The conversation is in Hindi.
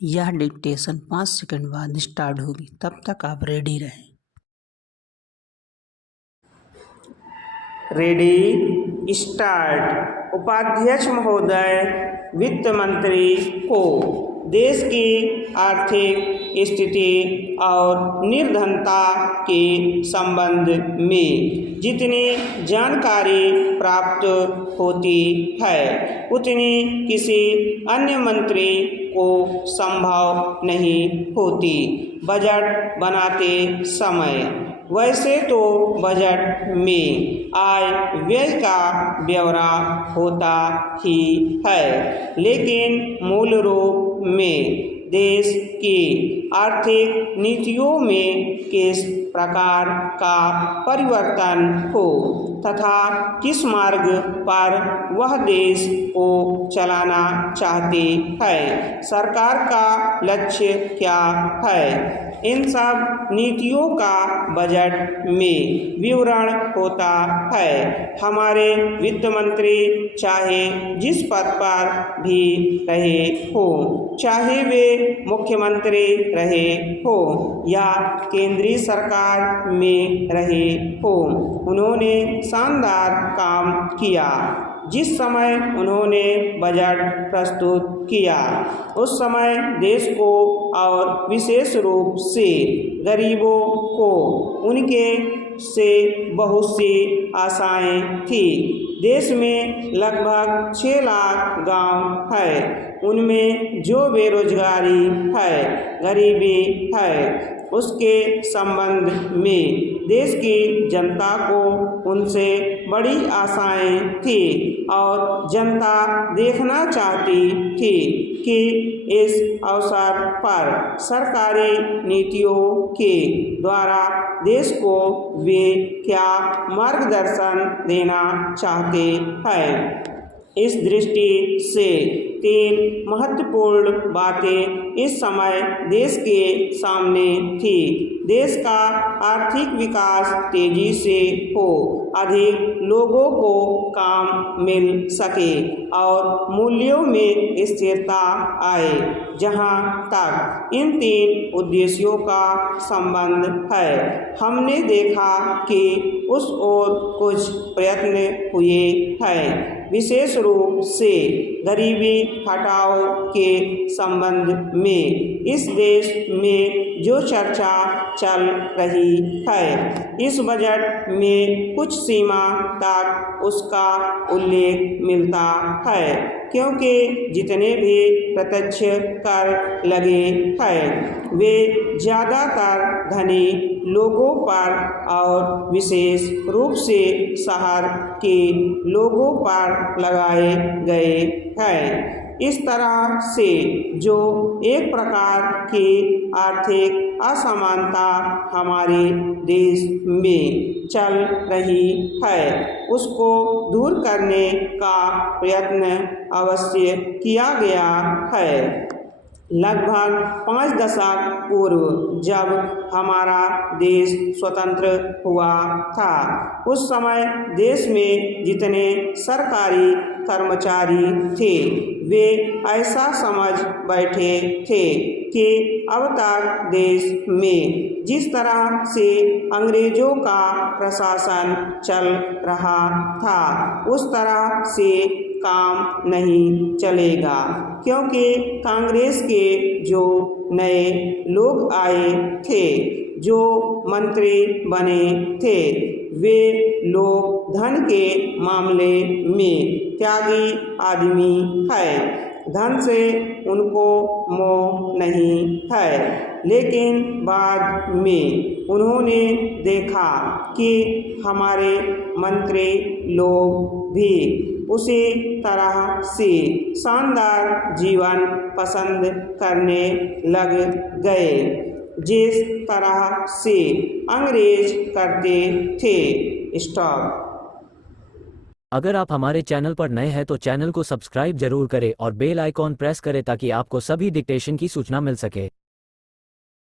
यह डिक्टेशन 5 सेकंड बाद स्टार्ट होगी, तब तक आप रेडी रहें। Ready start. उपाध्यक्ष महोदय, वित्त मंत्री को देश की आर्थिक स्थिति और निर्धनता के संबंध में जितनी जानकारी प्राप्त होती है उतनी किसी अन्य मंत्री को संभव नहीं होती बजट बनाते समय। वैसे तो बजट में आय व्यय का ब्यौरा होता ही है, लेकिन मूल रूप में देश की आर्थिक नीतियों में किस प्रकार का परिवर्तन हो तथा किस मार्ग पर वह देश को चलाना चाहती है, सरकार का लक्ष्य क्या है, इन सब नीतियों का बजट में विवरण होता है। हमारे वित्त मंत्री चाहे जिस पद पर भी रहे हो, चाहे वे मुख्यमंत्री रहे हो या केंद्रीय सरकार में रहे हो, उन्होंने शानदार काम किया। जिस समय उन्होंने बजट प्रस्तुत किया उस समय देश को और विशेष रूप से गरीबों को उनके से बहुत सी आशाएं थी। देश में लगभग 6 लाख गांव है, उनमें जो बेरोजगारी है, गरीबी है, उसके संबंध में देश की जनता को उनसे बड़ी आशाएं थी और जनता देखना चाहती थी कि इस अवसर पर सरकारी नीतियों के द्वारा देश को वे क्या मार्गदर्शन देना चाहते हैं। इस दृष्टि से 3 महत्वपूर्ण बातें इस समय देश के सामने थी। देश का आर्थिक विकास तेजी से हो, अधिक लोगों को काम मिल सके और मूल्यों में स्थिरता आए। जहां तक इन 3 उद्देश्यों का संबंध है, हमने देखा कि उस ओर कुछ प्रयत्न हुए हैं। विशेष रूप से गरीबी हटाओ के संबंध में इस देश में जो चर्चा चल रही है, इस बजट में कुछ सीमा तक उसका उल्लेख मिलता है, क्योंकि जितने भी प्रत्यक्ष कर लगे हैं वे ज़्यादातर धनी लोगों पर और विशेष रूप से शहर के लोगों पर लगाए गए हैं। इस तरह से जो एक प्रकार की आर्थिक असमानता हमारे देश में चल रही है, उसको दूर करने का प्रयत्न अवश्य किया गया है। लगभग 5 दशक पूर्व जब हमारा देश स्वतंत्र हुआ था, उस समय देश में जितने सरकारी कर्मचारी थे वे ऐसा समझ बैठे थे कि अब तक देश में जिस तरह से अंग्रेजों का प्रशासन चल रहा था उस तरह से काम नहीं चलेगा, क्योंकि कांग्रेस के जो नए लोग आए थे, जो मंत्री बने थे, वे लोग धन के मामले में त्यागी आदमी है। धन से उनको मोह नहीं है, लेकिन बाद में उन्होंने देखा कि हमारे मंत्री लोग भी उसी तरह से शानदार जीवन पसंद करने लग गए जिस तरह से अंग्रेज करते थे। स्टॉप। अगर आप हमारे चैनल पर नए हैं तो चैनल को सब्सक्राइब जरूर करें और बेल आइकॉन प्रेस करें ताकि आपको सभी डिक्टेशन की सूचना मिल सके।